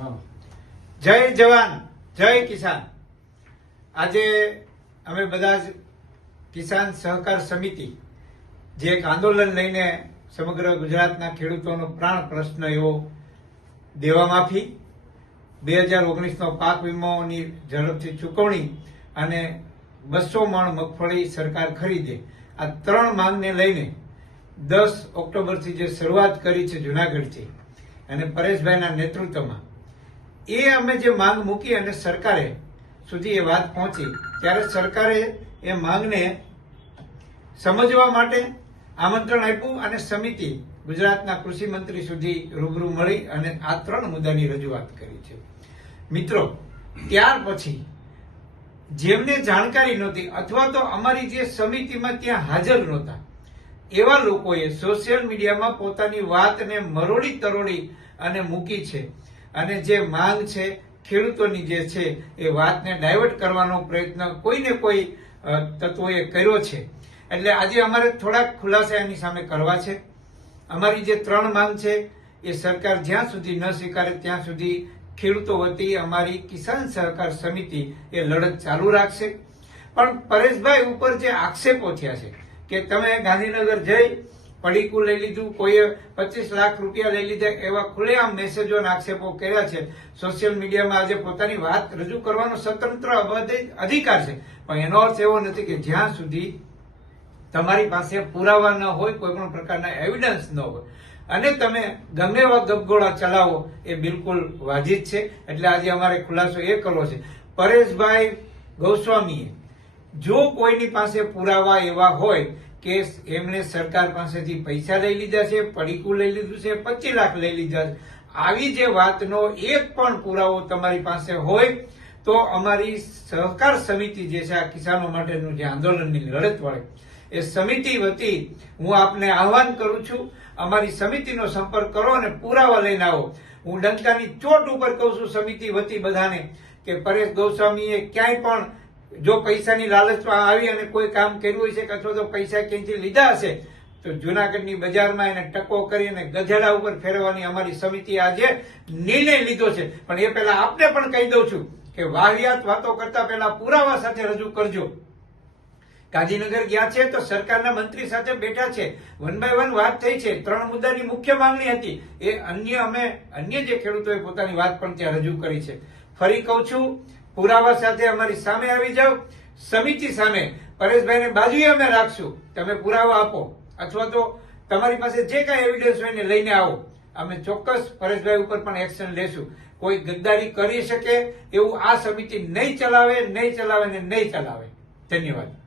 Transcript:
જય જવાન, જય કિસાન. આજે અમે બધા જ કિસાન સહકાર સમિતિ જે એક આંદોલન લઈને સમગ્ર ગુજરાતના ખેડૂતોનો પ્રાણ પ્રશ્ન એવો દેવા માફી, બે હજાર ઓગણીસનો પાક વીમોની ઝડપથી ચૂકવણી અને બસો મણ મગફળી સરકાર ખરીદે. આ ત્રણ માંગને લઈને દસ ઓક્ટોબરથી જે શરૂઆત કરી છે જુનાગઢથી, અને પરેશભાઈના નેતૃત્વમાં એ અમે જે માંગ મૂકી અને સરકારે સુધી એ વાત પહોંચી, ત્યારે સરકારે એ માંગને સમજવા માટે આમંત્રણ આપ્યું અને સમિતિ ગુજરાતના કૃષિ મંત્રી સુધી રૂબરૂ મળી અને આ ત્રણ મુદ્દાની રજૂઆત કરી છે. મિત્રો, ત્યાર પછી જેમને જાણકારી નહોતી અથવા તો અમારી જે સમિતિમાં ત્યાં હાજર નહોતા, એવા લોકોએ સોશિયલ મીડિયામાં પોતાની વાતને મરોડી તરોડી અને મૂકી છે. અને જે માંગ છે, ખેડૂતોની જે છે, એ વાતને ડાયવર્ટ કરવાનો પ્રયત્ન કોઈને કોઈ તત્વોએ કર્યો છે. એટલે આજે અમારે થોડાક ખુલાસા એની સામે કરવા છે. અમારી જે ત્રણ માંગ છે, એ સરકાર જ્યાં સુધી ન સ્વીકારે ત્યાં સુધી ખેડૂતો વતી અમારી કિસાન સહકાર સમિતિ એ લડત ચાલુ રાખશે. પણ પરેશભાઈ ઉપર જે આક્ષેપો થયા છે, કે તમે ગાંધીનગર જઈ પડીકું લઈ લીધું, કોઈએ પચીસ લાખ રૂપિયા લઈ લીધા એવા ખુલ્લેઆમ મેસેજો આક્ષેપો કર્યા છે. સોશિયલ મીડિયામાં આજે પોતાની વાત રજૂ કરવાનો સ્વતંત્ર અધિકાર છે. પણ એનો અર્થ એવો નથી કે જ્યાં સુધી તમારી પાસે પુરાવા ન હોય, કોઈ પણ પ્રકારના એવિડન્સ ન હોય. અને તમે ગમે એવા ગપગોળા ચલાવો, એ બિલકુલ વાજિબ છે. એટલે આજે અમારે ખુલાસો એ કરવો છે. પરેશભાઈ ગોસ્વામીએ, જો કોઈની પાસે પુરાવા એવા હોય કે એમણે સરકાર પાસેથી પૈસા લઈ લીધા છે, પડીકું લઈ લીધું છે, પચીસ લાખ લઈ લીધા છે. આવી જે વાતનો એક પણ પુરાવો તમારી પાસે હોય તો અમારી સહકાર સમિતિ જે છે આ કિસાનો માટેનું જે આંદોલનની લડત વળે, એ સમિતિ વતી હું આપને આહવાન કરું છું, અમારી સમિતિનો સંપર્ક કરો અને પુરાવા લઈને આવો. હું ડંકાની ચોટ ઉપર કહું છું, સમિતિ વતી બધાને, કે પરેશ ગોસ્વામીએ ક્યાંય પણ જો પૈસાની લાલચમાં આવી અને કોઈ કામ કર્યું કે અથવા તો પૈસા ક્યાંથી લીધા હશે, તો જુનાગઢની બજારમાં એને ટકો કરી અને ગધેડા ઉપર ફેરવવાની અમારી સમિતિ આજે નિર્ણય લીધો છે. પણ એ પહેલા આપને પણ કહી દઉં છું કે વાહિયાત વાતો કરતા પહેલા પુરાવા સાથે રજૂ કરજો. ગાંધીનગર ગયા છે તો સરકારના મંત્રી સાથે બેઠા છે. વન બાય વન વાત થઈ છે. ત્રણ મુદ્દાની મુખ્ય માંગણી હતી. એ અન્ય અમે અન્ય જે ખેડૂતોએ પોતાની વાત પણ ત્યાં રજૂ કરી છે. ફરી કહું છું પુરાવા સાથે અમારી સામે આવી જાઓ. સમિતિ સામે પરેશભાઈને બાજુએ અમે રાખશું. તમે પુરાવા આપો અથવા તો તમારી પાસે જે કાંઈ એવિડન્સ હોય એને લઈને આવો. અમે ચોક્કસ પરેશભાઈ ઉપર પણ એક્શન લેશું. કોઈ ગદ્દારી કરી શકે એવું આ સમિતિ નહીં ચલાવે નહીં ચલાવે ને નહીં ચલાવે. ધન્યવાદ.